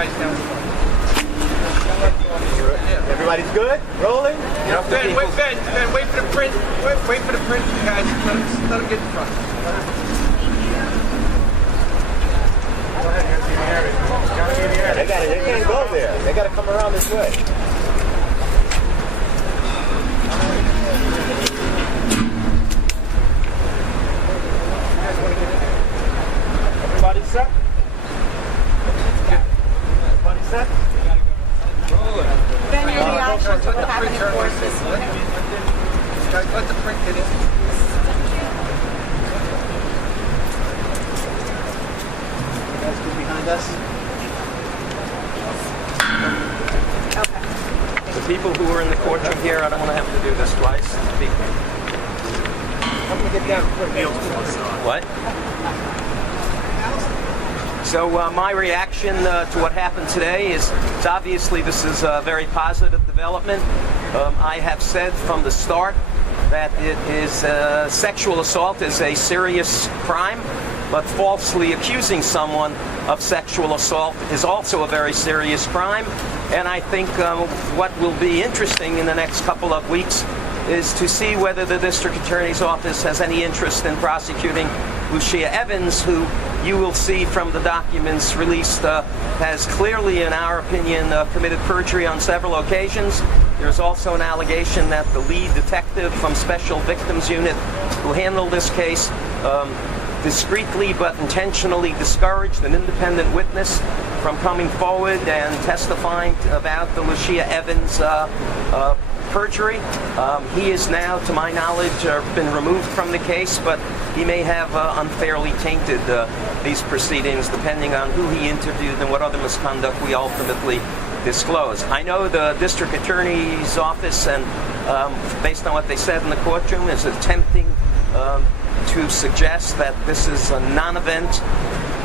guys down front. Everybody's good? Rolling? Ben, wait for the print. Wait for the print, guys. Let them get in front. They can't go there. They got to come around this way. Everybody set? Everybody set? Ben, your reaction to what happened in court this morning? Guys, let the print get in. Guys, get behind us. Okay. The people who were in the courtroom here, I don't want to have to do this twice. I'm going to get down quick. What? So my reaction to what happened today is obviously this is a very positive development. I have said from the start that it is sexual assault is a serious crime, but falsely accusing someone of sexual assault is also a very serious crime. And I think what will be interesting in the next couple of weeks is to see whether the district attorney's office has any interest in prosecuting Lucia Evans, who you will see from the documents released has clearly, in our opinion, committed perjury on several occasions. There's also an allegation that the lead detective from Special Victims Unit who handled this case discreetly but intentionally discouraged an independent witness from coming forward and testifying about the Lucia Evans perjury. He is now, to my knowledge, been removed from the case, but he may have unfairly tainted these proceedings depending on who he interviewed and what other misconduct we ultimately disclose. I know the district attorney's office, and based on what they said in the courtroom, is attempting to suggest that this is a non-event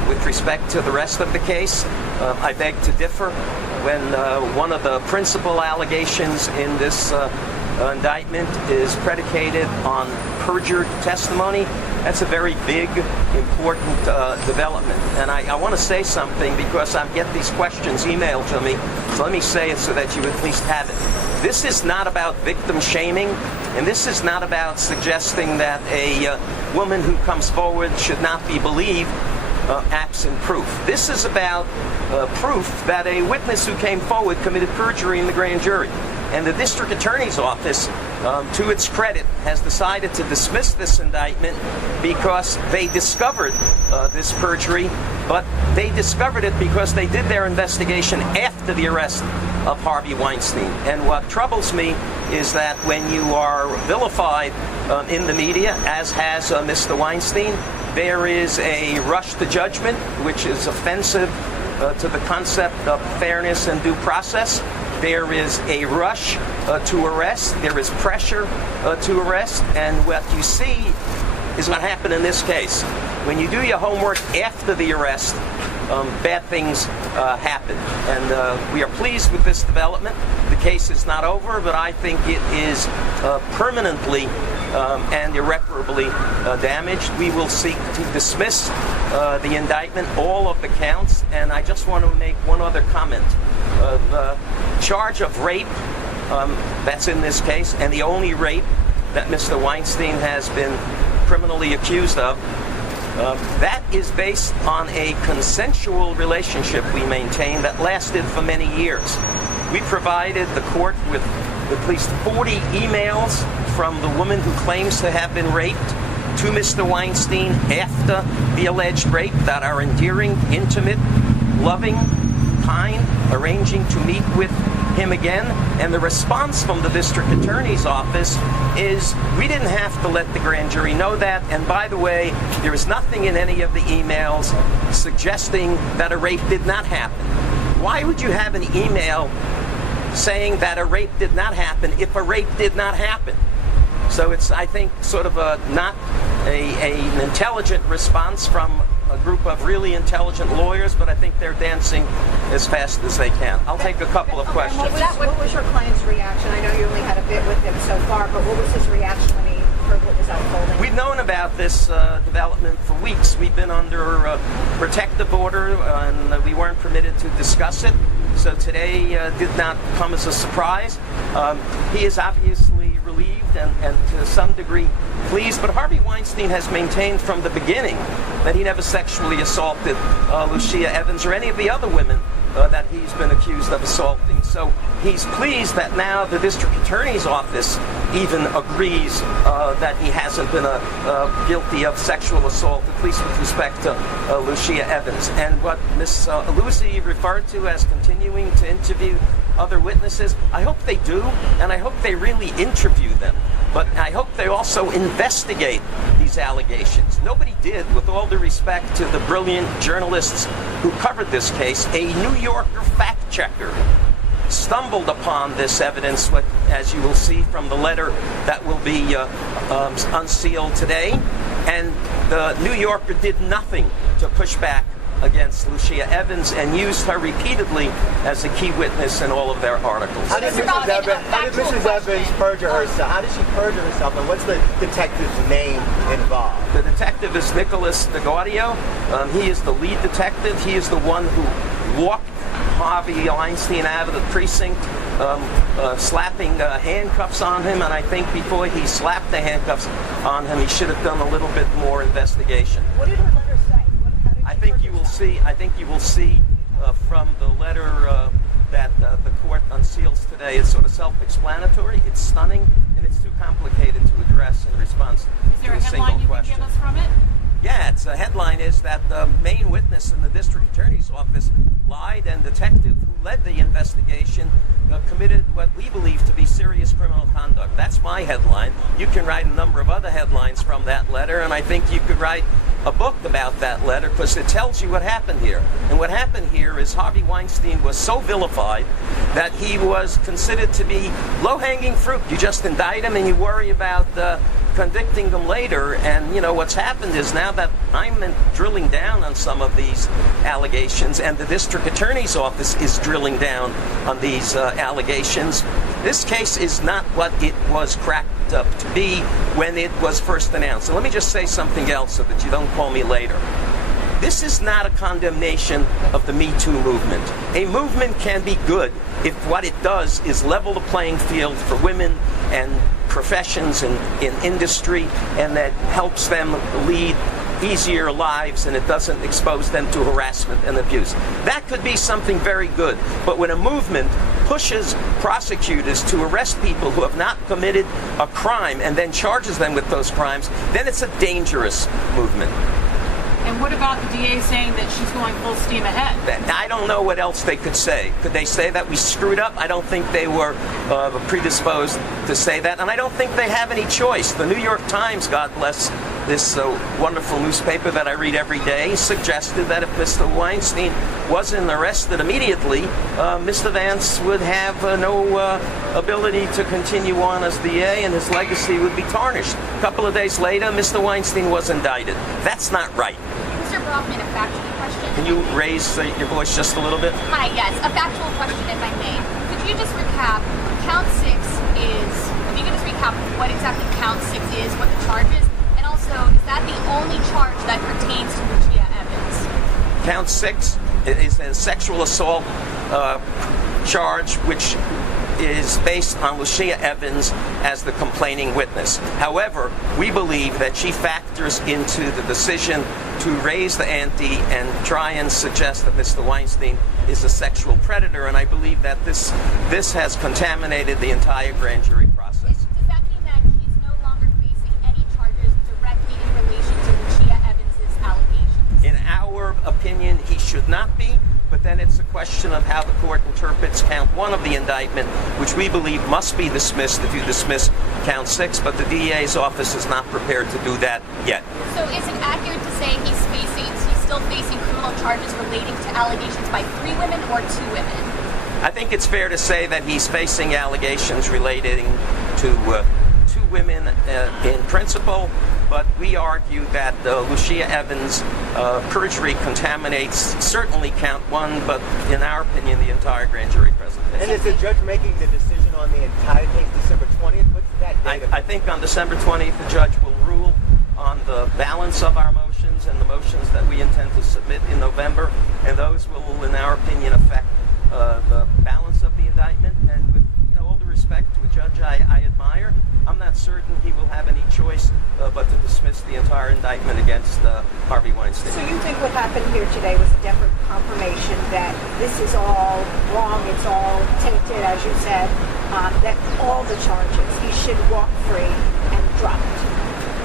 with respect to the rest of the case. I beg to differ. When one of the principal allegations in this indictment is predicated on perjured testimony, that's a very big, important development. And I want to say something because I get these questions emailed to me, so let me say it so that you at least have it. This is not about victim shaming, and this is not about suggesting that a woman who comes forward should not be believed absent proof. This is about proof that a witness who came forward committed perjury in the grand jury. And the district attorney's office, to its credit, has decided to dismiss this indictment because they discovered this perjury, but they discovered it because they did their investigation after the arrest of Harvey Weinstein. And what troubles me is that when you are vilified in the media, as has Mr. Weinstein, there is a rush to judgment, which is offensive to the concept of fairness and due process. There is a rush to arrest. There is pressure to arrest. And what you see is what happened in this case. When you do your homework after the arrest, bad things happen. And we are pleased with this development. The case is not over, but I think it is permanently and irreparably damaged. We will seek to dismiss the indictment, all of the counts. And I just want to make one other comment. The charge of rape that's in this case, and the only rape that Mr. Weinstein has been criminally accused of, that is based on a consensual relationship we maintained that lasted for many years. We provided the court with at least 40 emails from the woman who claims to have been raped to Mr. Weinstein after the alleged rape that are endearing, intimate, loving, kind, arranging to meet with him again. And the response from the district attorney's office is, we didn't have to let the grand jury know that. And by the way, there is nothing in any of the emails suggesting that a rape did not happen. Why would you have an email saying that a rape did not happen if a rape did not happen? So it's, I think, sort of not an intelligent response from a group of really intelligent lawyers, but I think they're dancing as fast as they can. I'll take a couple of questions. What was your client's reaction? I know you only had a bit with him so far, but what was his reaction when he heard what was unfolding? We've known about this development for weeks. We've been under a protective order, and we weren't permitted to discuss it. So today did not come as a surprise. He is obviously relieved and to some degree pleased, but Harvey Weinstein has maintained from the beginning that he never sexually assaulted Lucia Evans or any of the other women that he's been accused of assaulting. So he's pleased that now the district attorney's office even agrees that he hasn't been guilty of sexual assault, at least with respect to Lucia Evans. And what Ms. Illuzzi referred to as continuing to interview other witnesses, I hope they do, and I hope they really interview them. But I hope they also investigate these allegations. Nobody did, with all due respect to the brilliant journalists who covered this case. A New Yorker fact checker stumbled upon this evidence, as you will see from the letter that will be unsealed today. And the New Yorker did nothing to push back against Lucia Evans and used her repeatedly as a key witness in all of their articles. How did Mrs. Evans perjure herself? How did she perjure herself, and what's the detective's name involved? The detective is Nicholas DeGaudio. He is the lead detective. He is the one who walked Harvey Weinstein out of the precinct, slapping handcuffs on him, and I think before he slapped the handcuffs on him, he should have done a little bit more investigation. What did her letter say? I think you will see from the letter that the court unseals today. It's sort of self-explanatory. It's stunning, and it's too complicated to address in response to a single question. Is there a headline you can give us from it? Yeah, its headline is that the main witness in the district attorney's office lied, and the detective who led the investigation committed what we believe to be serious criminal conduct. That's my headline. You can write a number of other headlines from that letter, and I think you could write a book about that letter because it tells you what happened here. And what happened here is Harvey Weinstein was so vilified that he was considered to be low-hanging fruit. You just indict him and you worry about convicting them later. And, you know, what's happened is now that I'm drilling down on some of these allegations and the district attorney's office is drilling down on these allegations, this case is not what it was cracked up to be when it was first announced. And let me just say something else so that you don't call me later. This is not a condemnation of the Me Too movement. A movement can be good if what it does is level the playing field for women and professions in industry, and that helps them lead easier lives and it doesn't expose them to harassment and abuse. That could be something very good. But when a movement pushes prosecutors to arrest people who have not committed a crime and then charges them with those crimes, then it's a dangerous movement. And what about the DA saying that she's going full steam ahead? I don't know what else they could say. Could they say that we screwed up? I don't think they were predisposed to say that, and I don't think they have any choice. The New York Times, God bless this wonderful newspaper that I read every day, suggested that if Mr. Weinstein wasn't arrested immediately, Mr. Vance would have no ability to continue on as DA, and his legacy would be tarnished. A couple of days later, Mr. Weinstein was indicted. That's not right. Mr. Brafman, a factual question. Can you raise your voice just a little bit? Hi, yes, a factual question, if I may. Could you just recap, count 6 is, if you could just recap what exactly count 6 is, what the charge is, and also, is that the only charge that pertains to Lucia Evans? Count 6 is a sexual assault charge, which is based on Lucia Evans as the complaining witness. However, we believe that she factors into the decision to raise the ante and try and suggest that Mr. Weinstein is a sexual predator, and I believe that this has contaminated the entire grand jury process. Does that mean that he's no longer facing any charges directly in relation to Lucia Evans' allegations? In our opinion, he should not be. But then it's a question of how the court interprets count 1 of the indictment, which we believe must be dismissed if you dismiss count 6, but the DA's office is not prepared to do that yet. So is it accurate to say he's still facing criminal charges relating to allegations by 3 women or 2 women? I think it's fair to say that he's facing allegations relating to 2 women in principle, but we argue that Lucia Evans' perjury contaminates certainly count 1, but in our opinion, the entire grand jury presentation. And is the judge making the decision on the entire thing December 20th? What's that date? I think on December 20th, the judge will rule on the balance of our motions and the motions that we intend to submit in November, and those will, in our opinion, affect the balance of the indictment. And with all due respect to a judge I admire, I'm not certain he will have any choice but to dismiss the entire indictment against Harvey Weinstein. So you think what happened here today was a definite confirmation that this is all wrong, it's all tainted, as you said, that all the charges, he should walk free and dropped.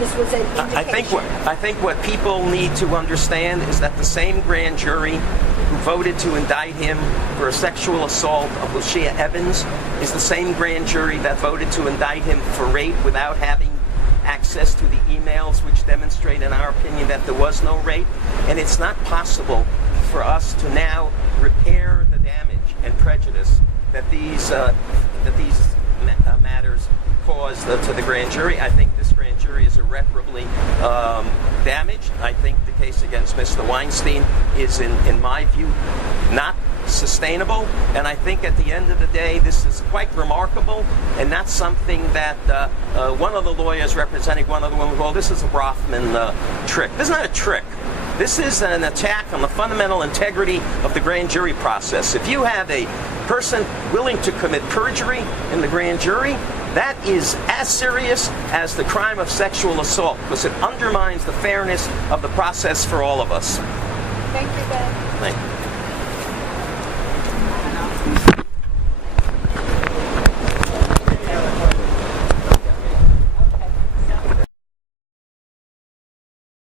This was an indication. I think what people need to understand is that the same grand jury who voted to indict him for a sexual assault of Lucia Evans is the same grand jury that voted to indict him for rape without having access to the emails, which demonstrate, in our opinion, that there was no rape. And it's not possible for us to now repair the damage and prejudice that these matters caused to the grand jury. I think this grand jury is irreparably damaged. I think the case against Mr. Weinstein is, in my view, not sustainable. And I think at the end of the day, this is quite remarkable and not something that one of the lawyers representing one of the women, well, this is a Brafman trick. This is not a trick. This is an attack on the fundamental integrity of the grand jury process. If you have a person willing to commit perjury in the grand jury, that is as serious as the crime of sexual assault, because it undermines the fairness of the process for all of us. Thank you, Ben. Thank you.